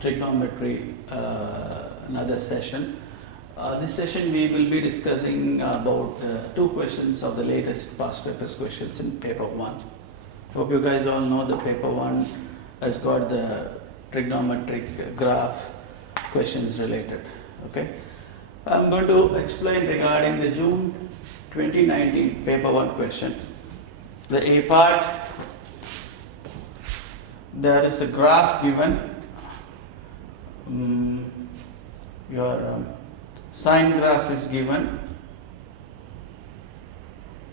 trigonometry, another session. This session we will be discussing about two questions of the latest past papers questions in paper 1. Hope you guys all know the paper 1 has got the trigonometric graph questions related. Okay, I'm going to explain regarding the June 2019 paper 1 question. The A part, there is a graph given. Your sine graph is given.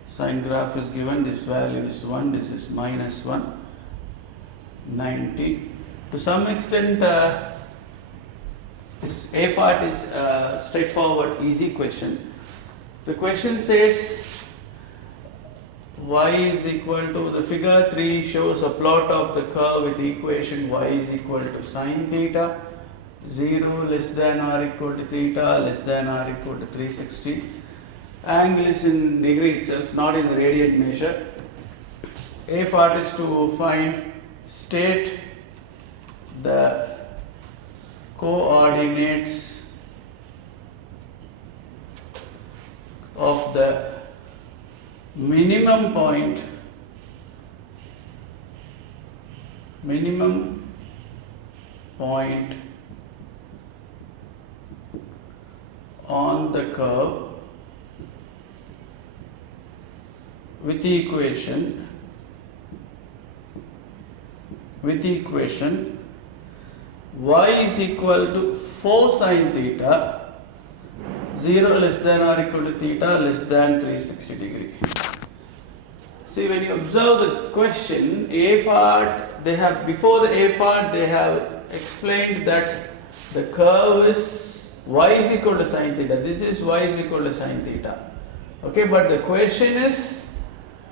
Sine graph is given. This value is 1. This is minus 1. 90. To some extent, this A part is straightforward, easy question. The question says y is equal to, the figure 3 shows a plot of the curve with equation y is equal to sine theta, 0 less than or equal to theta less than or equal to 360. Angle is in degree itself, not in the radian measure. A part is to state the coordinates of the minimum point on the curve with the equation y is equal to 4 sine theta, 0 less than or equal to theta less than 360 degree. See, when you observe the question, A part, before the A part they have explained that the curve is y is equal to sine theta. This is y is equal to sine theta. Okay, but the question is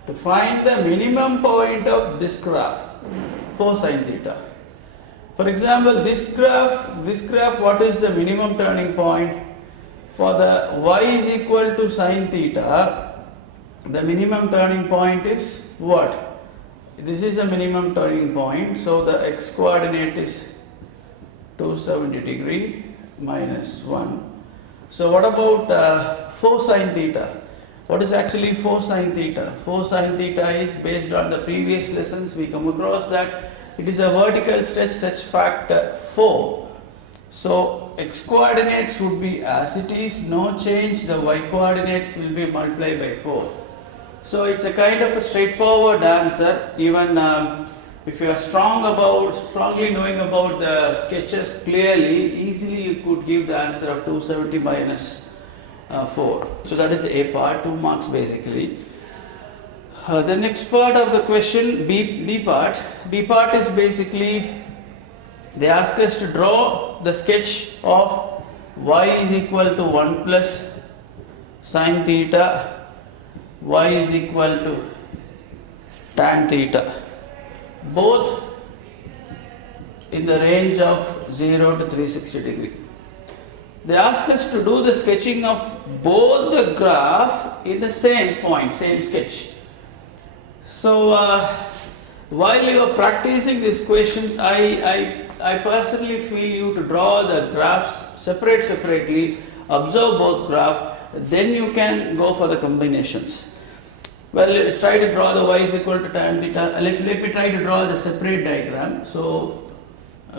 to find the minimum point of this graph, 4 sine theta. For example, this graph, what is the minimum turning point? For the y is equal to sine theta, the minimum turning point is what? This is the minimum turning point. So the x coordinate is 270 degree minus 1. So what about 4 sine theta? What is actually 4 sine theta? 4 sine theta is, based on the previous lessons we come across that it is a vertical stretch factor 4. So x coordinates would be as it is, no change. The y coordinates will be multiplied by 4. So it's a kind of a straightforward answer. Even if you are strongly knowing about the sketches clearly, easily you could give the answer of 270 minus 4. So that is A part, 2 marks basically. The next part of the question, B part is basically, they ask us to draw the sketch of y is equal to 1 plus sine theta, y is equal to tan theta, both in the range of 0 to 360 degree. They ask us to do the sketching of both the graph in the same point, same sketch. So while you are practicing these questions, I personally feel you to draw the graphs separately, observe both graphs, then you can go for the combinations. Well, let's try to draw the y is equal to tan theta. Let me try to draw the separate diagram so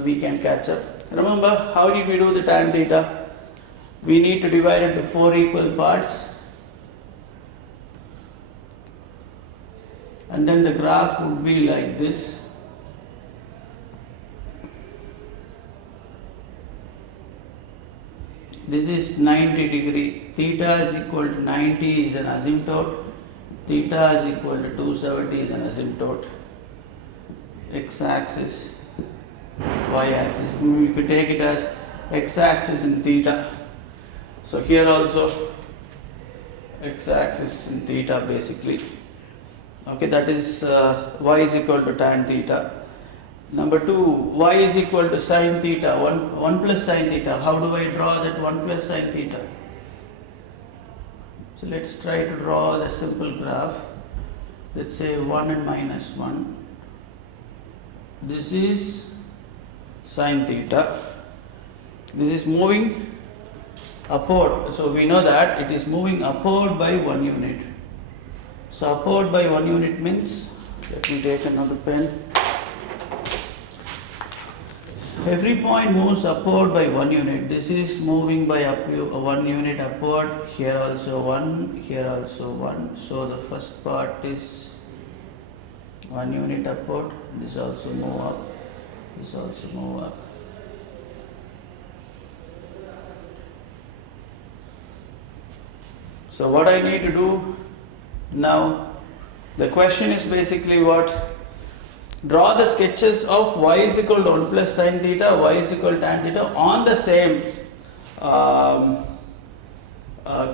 we can catch up. Remember, how did we do the tan theta? We need to divide it into 4 equal parts. And then the graph would be like this. This is 90 degree. Theta is equal to 90 is an asymptote. Theta is equal to 270 is an asymptote. X-axis, y-axis. We could take it as x-axis in theta. So here also x-axis in theta basically. Okay, that is y is equal to tan theta. Number 2, y is equal to sine theta, 1 plus sine theta. How do I draw that 1 plus sine theta? So let's try to draw the simple graph. Let's say 1 and minus 1. This is sine theta. This is moving upward, so we know that it is moving upward by 1 unit. So upward by 1 unit means, let me take another pen. Every point moves upward by 1 unit. This is moving by 1 unit upward. Here also 1, here also 1. So the first part is 1 unit upward. This also move up. This also move up. So what I need to do now, the question is basically what? Draw the sketches of y is equal to 1 plus sine theta, y is equal to tan theta on the same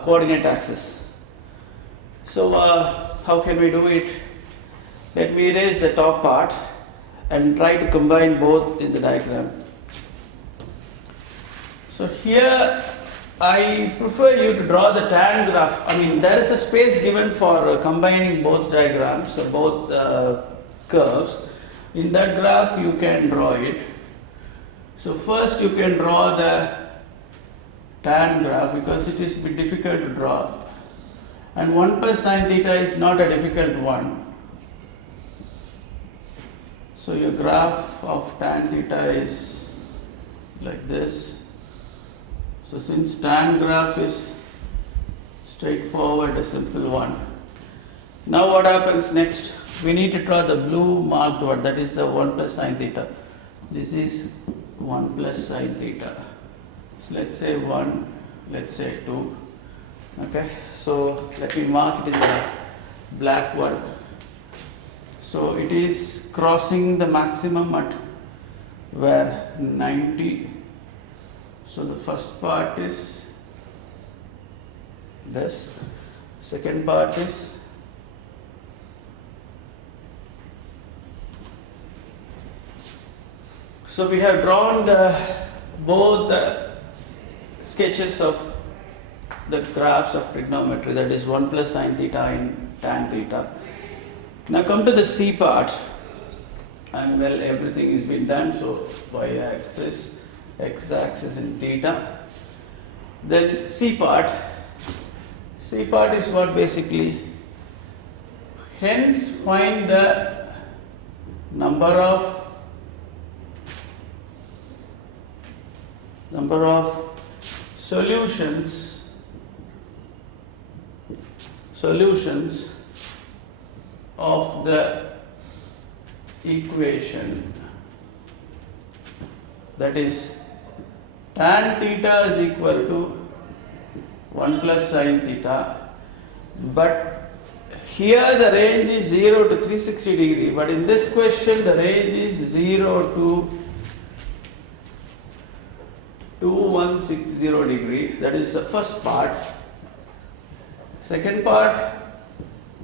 coordinate axis. So how can we do it? Let me erase the top part and try to combine both in the diagram. So here I prefer you to draw the tan graph. I mean, there is a space given for combining both diagrams, both curves. In that graph you can draw it. So first you can draw the tan graph because it is a bit difficult to draw. And 1 plus sine theta is not a difficult one. So your graph of tan theta is like this. So since tan graph is straightforward, a simple one. Now what happens next? We need to draw the blue marked one, that is the 1 plus sine theta. This is 1 plus sine theta. So let's say 1, let's say 2. Okay, so let me mark it in the black one. So it is crossing the maximum at where 90. So the first part is this, second part is so we have drawn both the sketches of the graphs of trigonometry, that is 1 plus sine theta and tan theta. Now come to the C part, and well, everything is been done. So y-axis, x-axis and theta. Then C part is what basically, hence find the number of solutions of the equation, that is tan theta is equal to 1 plus sine theta, but here the range is 0 to 360 degree, but in this question the range is 0 to 2160 degree. That is the first part. Second part,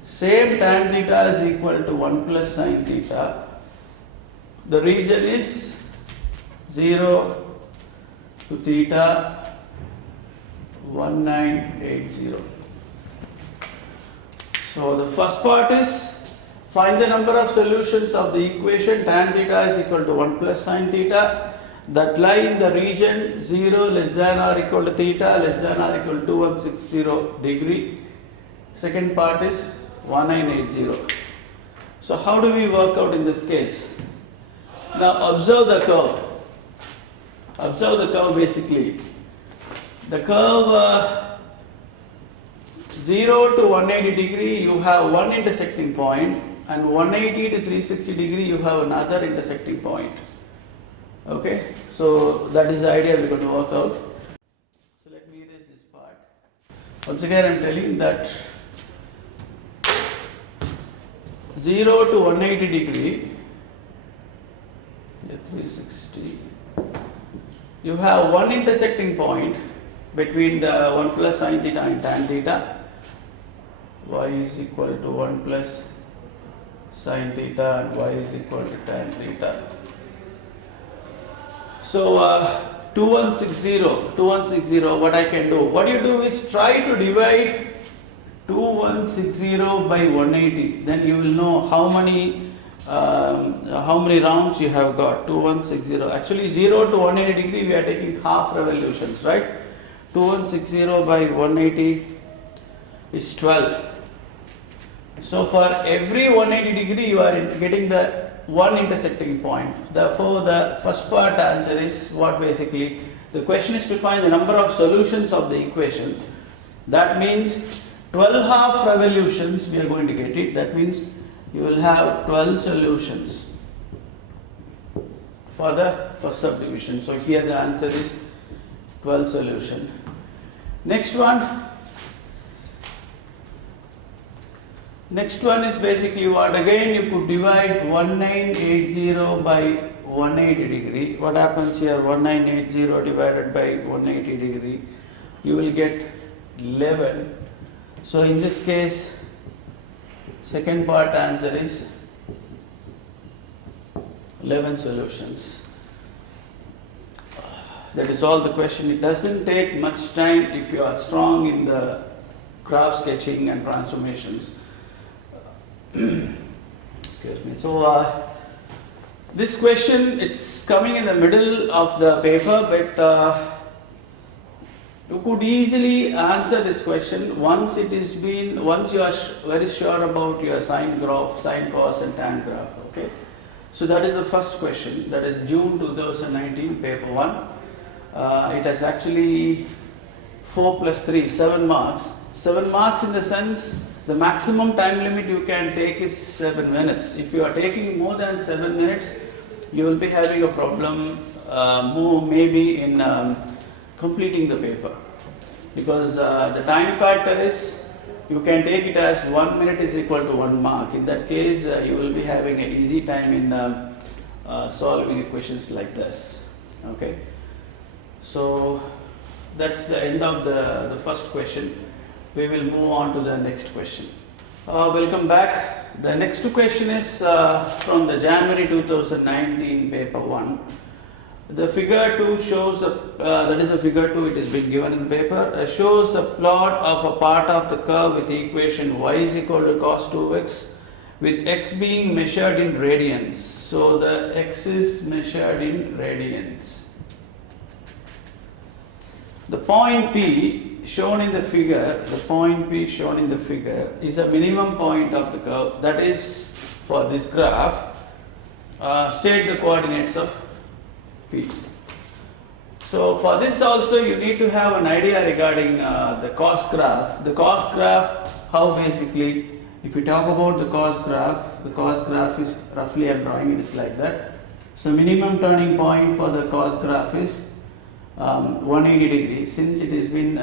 same tan theta is equal to 1 plus sine theta. The region is 0 to theta 1980. So the first part is find the number of solutions of the equation tan theta is equal to 1 plus sine theta that lie in the region 0 less than or equal to theta less than or equal to 2160 degree. Second part is 1980. So how do we work out in this case? Now observe the curve. Observe the curve basically. The curve 0 to 180 degree you have one intersecting point, and 180 to 360 degree you have another intersecting point. Okay, so that is the idea we're going to work out. So let me erase this part. Once again I am telling that 0 to 180 degree, 360, you have one intersecting point between the 1 plus sine theta and tan theta. Y is equal to 1 plus sine theta and y is equal to tan theta. So 2160, what I can do? What you do is try to divide 2160 by 180. Then you will know how many how many rounds you have got. 2160. Actually 0 to 180 degree we are taking half revolutions, right? 2160 by 180 is 12. So for every 180 degree you are getting the one intersecting point. Therefore the first part answer is what? Basically the question is to find the number of solutions of the equations. That means 12 half revolutions we are going to get it. That means you will have 12 solutions for the first subdivision. So here the answer is 12 solution. Next one is basically what? Again you could divide 1980 by 180 degree. What happens here? 1980 divided by 180 degree, you will get 11. So in this case second part answer is 11 solutions. That is all the question. It doesn't take much time if you are strong in the graph sketching and transformations. Excuse me. So this question, it's coming in the middle of the paper, but you could easily answer this question once you are very sure about your sine graph, sine, cos and tan graph. Okay. So that is the first question. That is June 2019, paper 1. It has actually 4 plus 3, 7 marks. 7 marks in the sense the maximum time limit you can take is 7 minutes. If you are taking more than 7 minutes, you will be having a problem maybe in completing the paper, because the time factor is, you can take it as 1 minute is equal to 1 mark. In that case you will be having an easy time in solving equations like this. Okay, so that's the end of the first question. We will move on to the next question. Welcome back. The next question is from the January 2019 paper 1. The figure 2 shows that is a figure 2, it has been given in the paper, shows a plot of a part of the curve with the equation y is equal to cos 2x, with x being measured in radians. So the x is measured in radians. The point P shown in the figure, is a minimum point of the curve. That is, for this graph, state the coordinates of P. So for this also you need to have an idea regarding the cos graph. The cos graph, how basically, if we talk about the cos graph is roughly, I am drawing it is like that. So minimum turning point for the cos graph is 180 degrees. Since it has been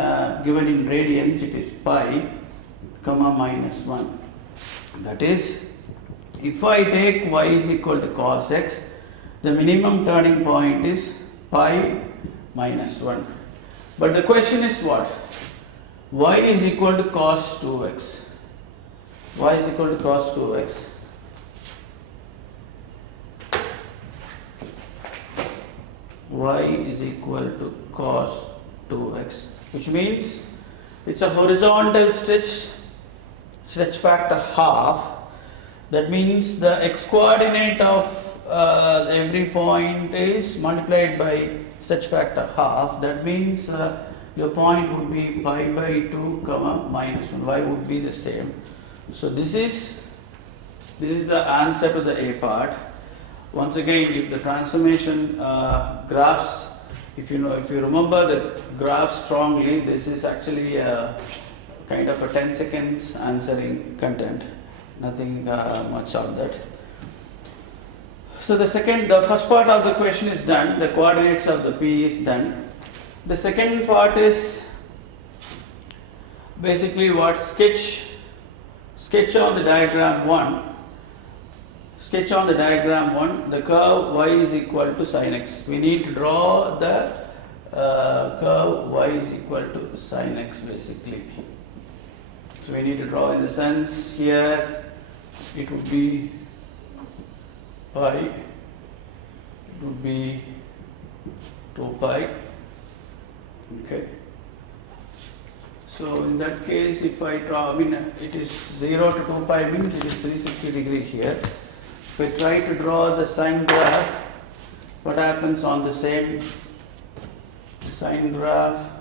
given in radians, it is pi comma minus 1. That is, if I take y is equal to cos x, the minimum turning point is pi minus 1. But the question is what? Y is equal to cos 2x. Y is equal to cos 2x. Y is equal to cos 2x, which means it's a horizontal stretch factor half. That means the x coordinate of every point is multiplied by stretch factor half. That means your point would be pi by 2 comma minus 1. Y would be the same. So this is the answer to the A part. Once again, if the transformation graphs, if you remember the graph strongly, this is actually a kind of a 10 seconds answering content, nothing much of that. So the first part of the question is done, the coordinates of the P is done. The second part is basically what? Sketch on the diagram 1. Sketch on the diagram 1, the curve y is equal to sin x. We need to draw the curve y is equal to sin x basically. So we need to draw in the sense here it would be pi, it would be 2 pi. Okay. So in that case, if I draw, it is 0 to 2 pi means it is 360 degree here. If I try to draw the sine graph, what happens on the same sine graph?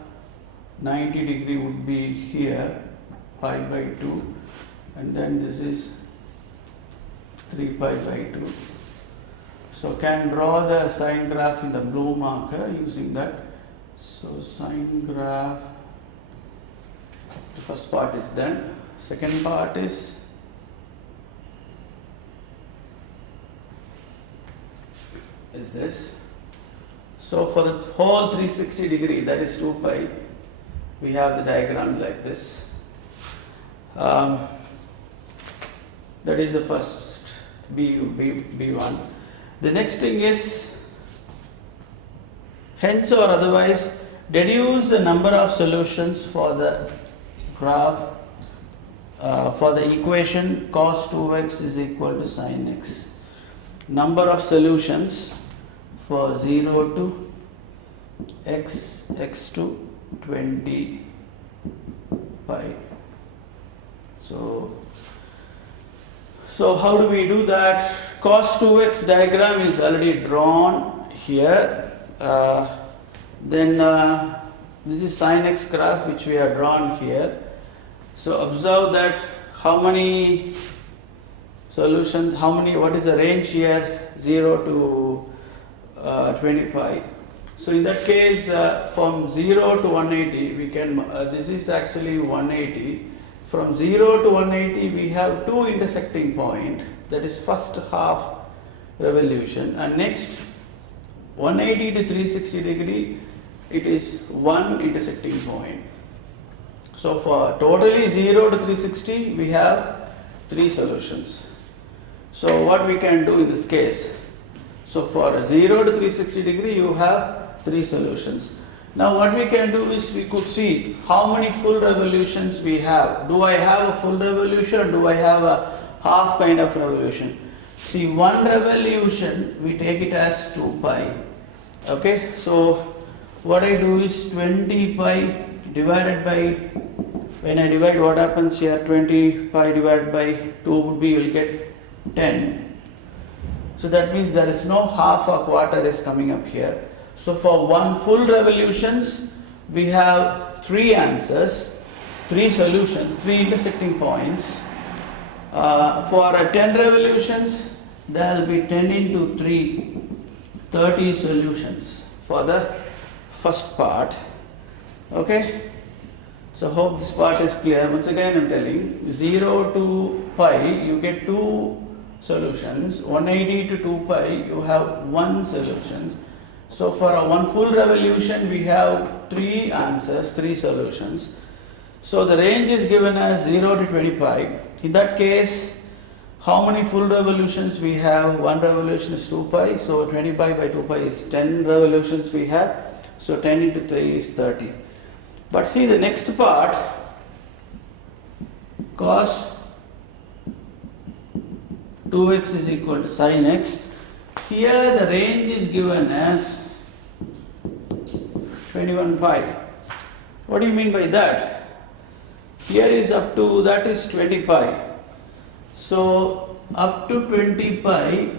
90 degree would be here, pi by 2, and then this is 3 pi by 2. So can draw the sine graph in the blue marker using that. So sine graph, the first part is done. Second part is this. So for the whole 360 degree, that is 2 pi, we have the diagram like this. That is the first B1. The next thing is, hence or otherwise, deduce the number of solutions for the graph for the equation cos 2x is equal to sin x. Number of solutions for 0 to x to 20 pi. So how do we do that? Cos 2x diagram is already drawn here. Then this is sin x graph which we have drawn here. So observe that how many solutions, what is the range here? 0 to 20 pi. So in that case, from 0 to 180, we can, this is actually 180. From 0 to 180, we have two intersecting points. That is first half revolution, and next 180 to 360 degree, it is one intersecting point. So for totally 0 to 360, we have three solutions. So what we can do in this case? So for 0 to 360 degree, you have three solutions. Now what we can do is we could see how many full revolutions we have. Do I have a full revolution or do I have a half kind of revolution? See, one revolution, we take it as 2 pi. Okay, so what I do is 20 pi divided by, when I divide, what happens here? 20 pi divided by 2 would be, you will get 10. So that means there is no half or quarter is coming up here. So for one full revolutions, we have three answers, three solutions, three intersecting points. For 10 revolutions, there will be 10 into 3, 30 solutions for the first part. Okay, so hope this part is clear. Once again I am telling, 0 to pi you get two solutions, 180 to 2 pi you have one solution. So for a one full revolution we have three answers, three solutions. So the range is given as 0 to 20 pi. In that case, how many full revolutions we have? One revolution is 2 pi, so 20 pi by 2 pi is 10 revolutions we have. So 10 into 3 is 30. But see the next part, cos 2x is equal to sin x. Here the range is given as 21 pi. What do you mean by that? Here is up to, that is 20 pi. So up to 20 pi,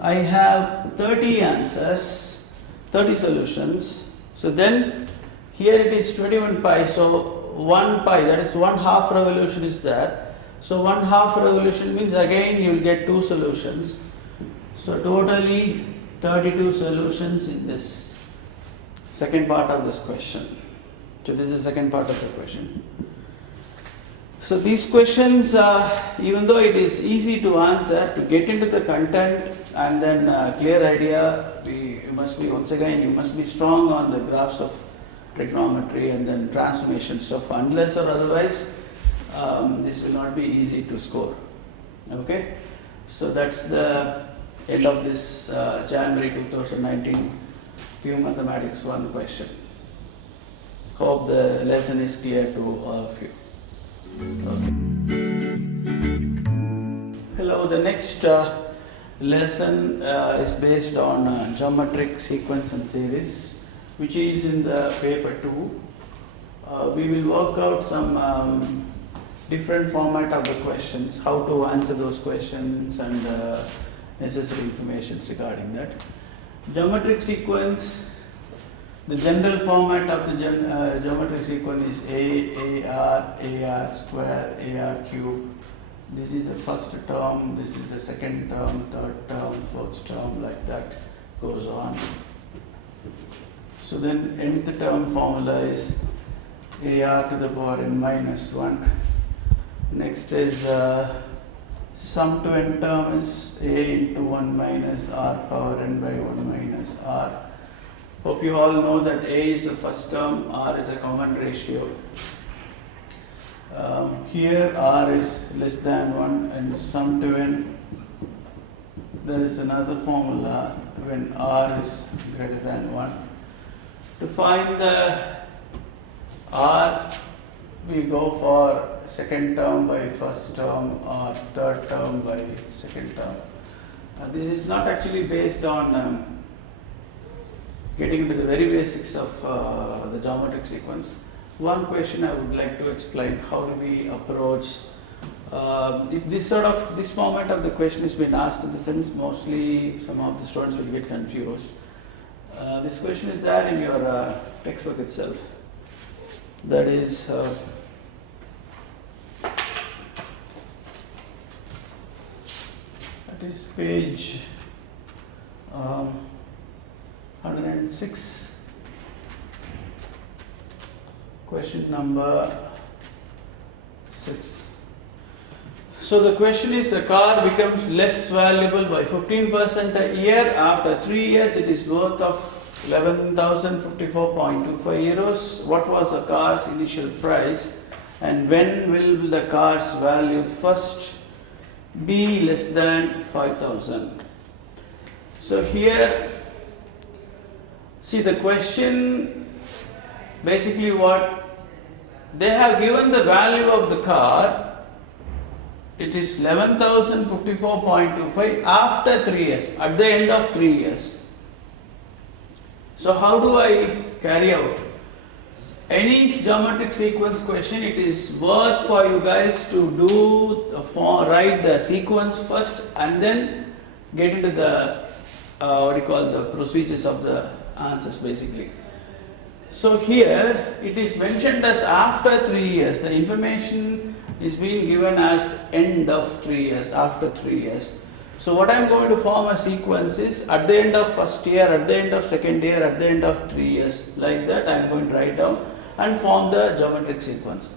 I have 30 answers, 30 solutions. So then here it is 21 pi. So 1 pi, that is 1/2 revolution is there. So 1/2 revolution means again you will get two solutions. So totally 32 solutions in this second part of this question. So this is the second part of the question. So these questions, even though it is easy to answer, to get into the content and then clear idea, you must be, once again, you must be strong on the graphs of trigonometry and then transformation stuff. Unless or otherwise, this will not be easy to score. Okay, so that's the end of this January 2019 Pure Mathematics 1 question. Hope the lesson is clear to all of you. Okay. Hello, the next lesson is based on geometric sequence and series, which is in the paper 2. We will work out some different format of the questions, how to answer those questions, and necessary information regarding that. Geometric sequence, the general format of the geometric sequence is AR square, AR cube. This is the first term, this is the second term, third term, fourth term, like that goes on. So then nth term formula is AR to the power n minus 1. Next is sum to n term is A into 1 minus R power n by 1 minus R. Hope you all know that A is the first term, R is a common ratio. Here R is less than 1 and sum to n, there is another formula when R is greater than 1. To find the R, we go for second term by first term or third term by second term. This is not actually based on getting into the very basics of the geometric sequence. One question I would like to explain: how do we approach if this format of the question has been asked in the sense, mostly some of the students will get confused. This question is there in your textbook itself. That is page 106. Question number 6. So the question is, the car becomes less valuable by 15% a year. After 3 years, it is worth of 11,054.25 euros. What was the car's initial price, and when will the car's value first be less than 5,000? So here, see the question, basically what they have given, the value of the car, it is 11,054.25 after 3 years, at the end of 3 years. So how do I carry out? Any geometric sequence question, it is worth for you guys to write the sequence first and then get into the the procedures of the answers basically. So here it is mentioned as after 3 years. The information is being given as end of 3 years, after 3 years. So what I am going to form a sequence is at the end of first year, at the end of second year, at the end of 3 years. Like that I am going to write down and form the geometric sequence.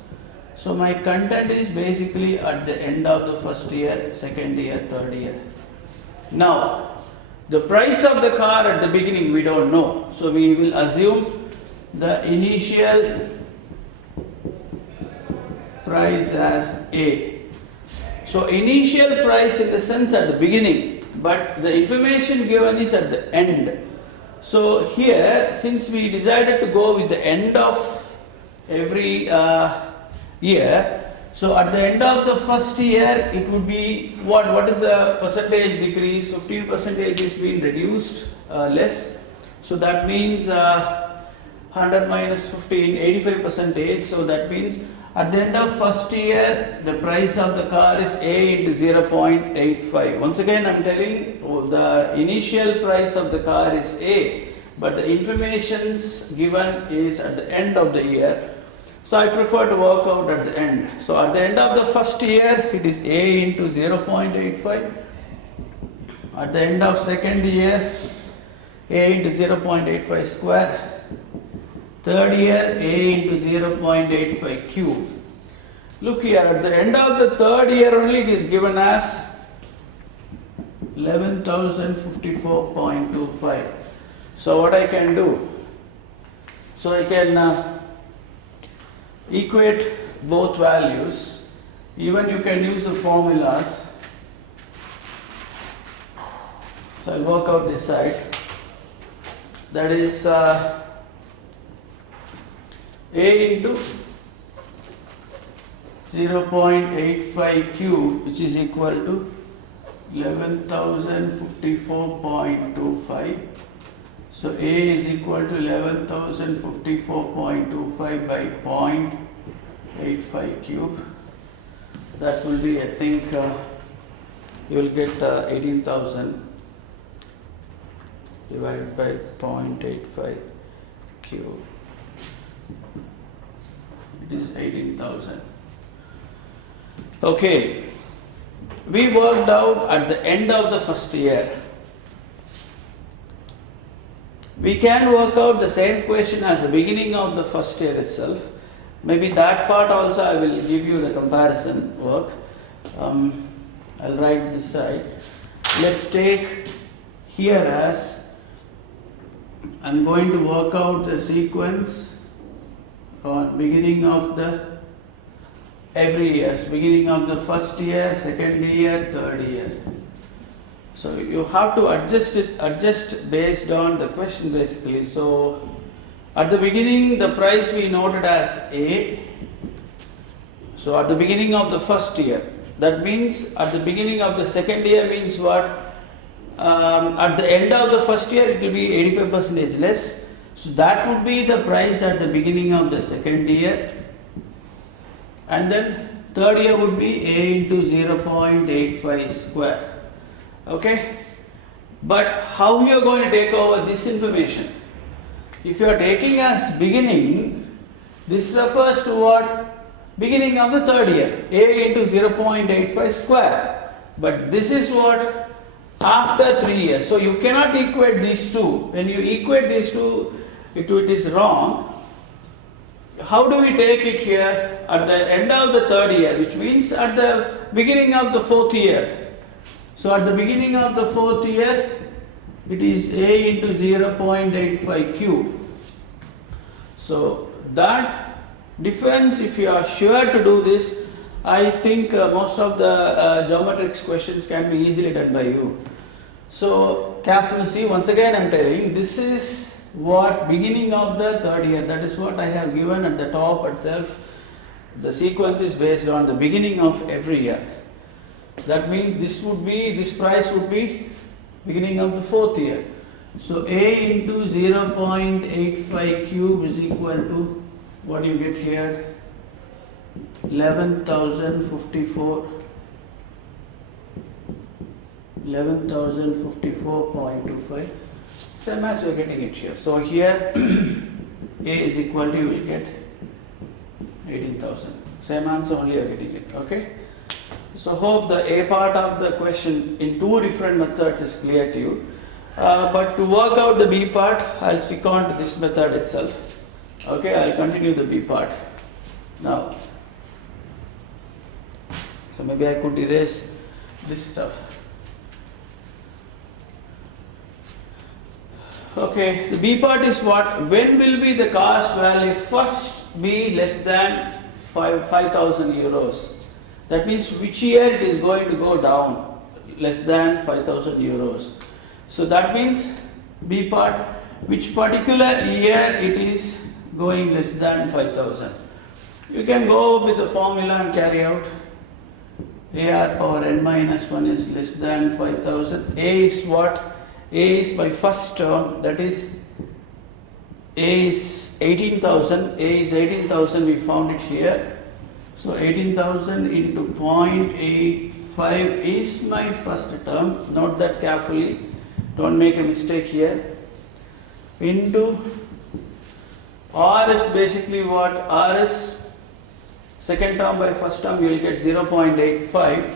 So my content is basically at the end of the first year, second year, third year. Now the price of the car at the beginning we don't know. So we will assume the initial price as A. So initial price in the sense at the beginning, but the information given is at the end. So here, since we decided to go with the end of every year, so at the end of the first year it would be what is the percentage decrease? 15% is being reduced, less. So that means 100 minus 15, 85%. So that means at the end of first year, the price of the car is A into 0.85. Once again, I am telling the initial price of the car is A, but the information given is at the end of the year. So I prefer to work out at the end. So at the end of the first year, it is A into 0.85. At the end of second year, A into 0.85 square. Third year, A into 0.85 cube. Look here, at the end of the third year only it is given as 11,054.25. So what I can do? So I can equate both values. Even you can use the formulas. So I'll work out this side. That is A into 0.85 cube, which is equal to 11,054.25. So A is equal to 11,054.25 by 0.85 cube. that will be, I think, you will get 18,000 divided by 0.85 cube. It is 18,000. Okay, we worked out at the end of the first year. We can work out the same question as the beginning of the first year itself. Maybe that part also I will give you the comparison work. I'll write this side. Let's take here as I'm going to work out the sequence on beginning of the every year, beginning of the first year, second year, third year. So you have to adjust based on the question basically. So at the beginning the price we noted as A. So at the beginning of the first year, that means at the beginning of the second year means what? At the end of the first year it will be 85% less. So that would be the price at the beginning of the second year. And then third year would be A into 0.85 square. Okay, but how you are going to take over this information? If you are taking as beginning, this refers to what? Beginning of the third year, A into 0.85 square. But this is what? After 3 years. So you cannot equate these two. When you equate these two, it is wrong. How do we take it here? At the end of the third year, which means at the beginning of the fourth year. So at the beginning of the fourth year, it is A into 0.85 cube. So that difference, if you are sure to do this, I think most of the geometrics questions can be easily done by you. So carefully see, once again I am telling, this is what beginning of the third year, that is what I have given at the top itself. The sequence is based on the beginning of every year. That means this price would be beginning of the fourth year. So A into 0.85 cube is equal to, what do you get here? 11,054.25. Same as you are getting it here. So here A is equal to, you will get 18,000. Same answer, only you are getting it. Okay. So hope the A part of the question in two different methods is clear to you. But to work out the B part, I'll stick on to this method itself. Okay, I'll continue the B part now. So maybe I could erase this stuff. Okay, the B part is what? When will be the cost value first be less than 5,000 euros? That means which year it is going to go down less than 5,000 euros. So that means B part, which particular year it is going less than 5,000. You can go with the formula and carry out. AR power n minus 1 is less than 5,000. A is what? A is by first term, that is A is 18,000. A is 18,000, we found it here. So 18,000 into 0.85 is my first term. Note that carefully. Don't make a mistake here. Into R is basically what? R is second term by first term, you will get 0.85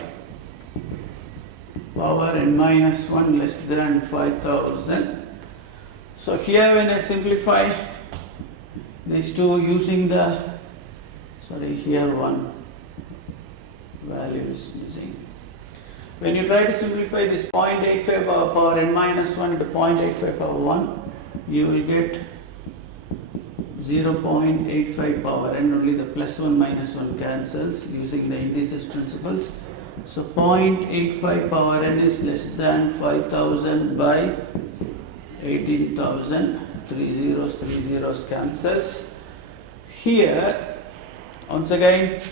power n minus 1 less than 5,000. So here when I simplify these two using the, sorry, here one value is missing. When you try to simplify this 0.85 power n minus 1 into 0.85 power 1, you will get 0.85 power n, only the plus 1 minus 1 cancels using the indices principles. So 0.85 power n is less than 5,000 by 18,000, 3 zeros cancels. Here, once again,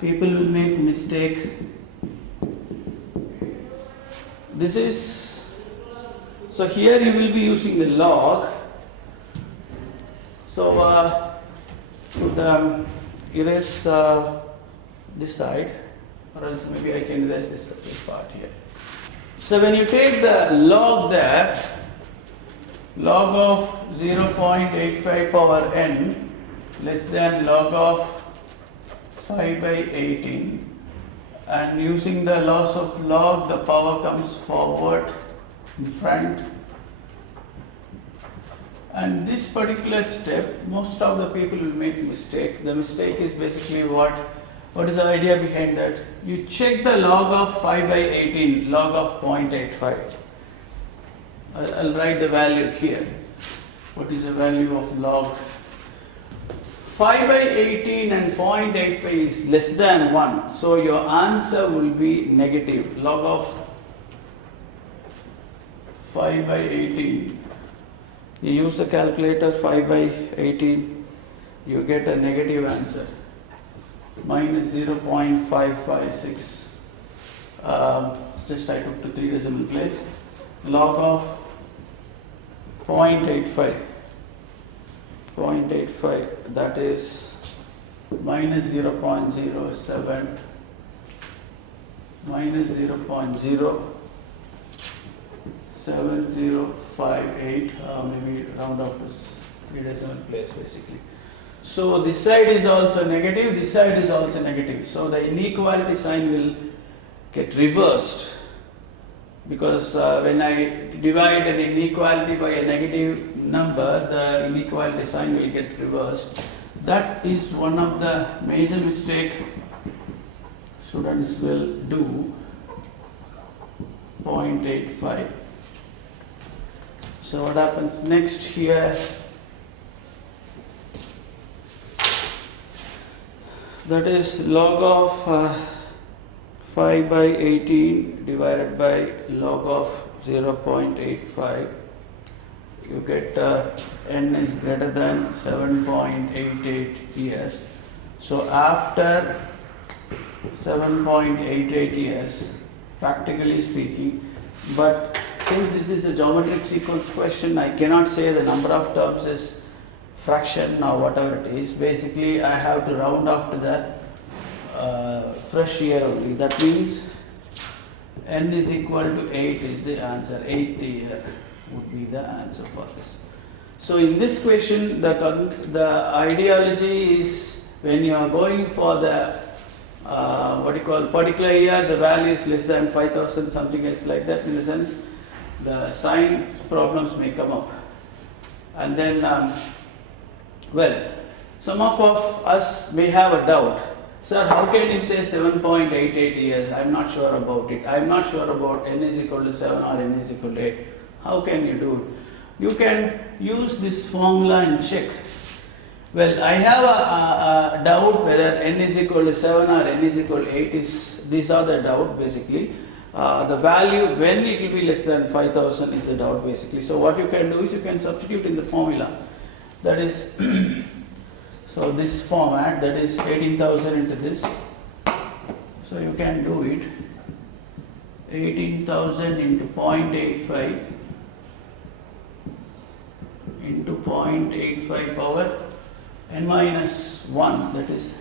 people will make mistake. This is, so here you will be using the log. So, should erase this side. or else maybe I can erase this part here. So when you take the log there, log of 0.85 power n less than log of 5 by 18, and using the laws of log, the power comes forward in front. And this particular step, most of the people will make mistake. The mistake is basically what is the idea behind that? You check the log of 5 by 18, log of 0.85. I'll write the value here. What is the value of log? 5 by 18 and 0.85 is less than 1. So your answer will be negative. Log of 5 by 18. You use the calculator, 5 by 18, you get a negative answer, minus 0.556. Just I took to 3 decimal place. Log of 0.85, that is minus 0.07, minus 0.07058, maybe round off to 3 decimal place basically. So this side is also negative, this side is also negative. So the inequality sign will get reversed, because when I divide an inequality by a negative number, the inequality sign will get reversed. That is one of the major mistake students will do. 0.85. So what happens next here? That is log of 5 by 18 divided by log of 0.85. You get n is greater than 7.88 years. So after 7.88 years, practically speaking, but since this is a geometric sequence question, I cannot say the number of terms is fraction or whatever it is. Basically, I have to round off to the fresh year only. That means n is equal to 8 is the answer. 8th year would be the answer for this. So in this question, the ideology is when you are going for the particular year, the value is less than 5,000, something else like that. In the sense, the sign problems may come up, and then some of us may have a doubt. Sir, how can you say 7.88 years? I'm not sure about it. I'm not sure about n is equal to 7 or n is equal to 8. How can you do it? You can use this formula and check. Well, I have a doubt whether n is equal to 7 or n is equal to 8 is, these are the doubt basically. The value when it will be less than 5,000 is the doubt basically. So what you can do is you can substitute in the formula. That is, so this format, that is 18,000 into this. So you can do it. 18,000 into 0.85 into 0.85 power n minus 1, that is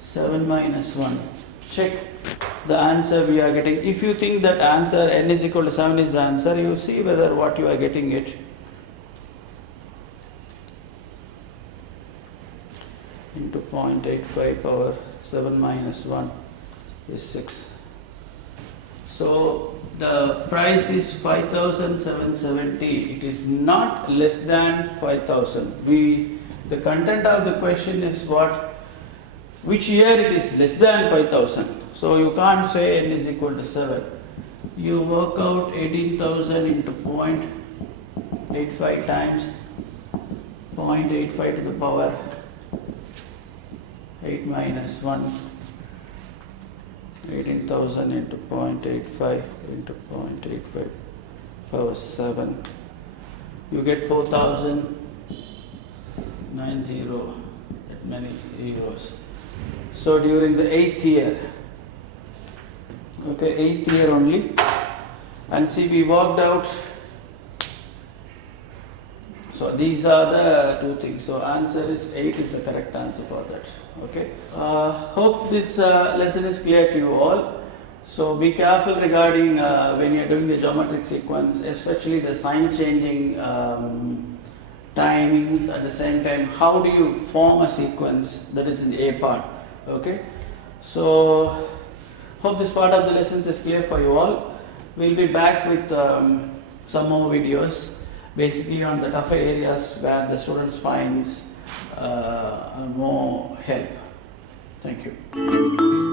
7 minus 1. Check the answer we are getting. If you think that answer n is equal to 7 is the answer, you see whether what you are getting it. Into 0.85 power 7 minus 1 is 6. So the price is 5,770. It is not less than 5,000. The content of the question is what? Which year it is less than 5,000. So you can't say n is equal to 7. You work out 18,000 into 0.85 times 0.85 to the power 8 minus 1. 18,000 into 0.85 into 0.85 power 7. You get 4,090, that many zeros. So during the 8th year, okay, 8th year only, and see we worked out, So these are the two things. So answer is 8 is the correct answer for that. Okay. Hope this lesson is clear to you all. So be careful regarding when you are doing the geometric sequence, especially the sign changing timings. At the same time, how do you form a sequence? That is in the A part. Okay. So hope this part of the lessons is clear for you all. We'll be back with some more videos, basically on the tougher areas where the students finds more help. Thank you.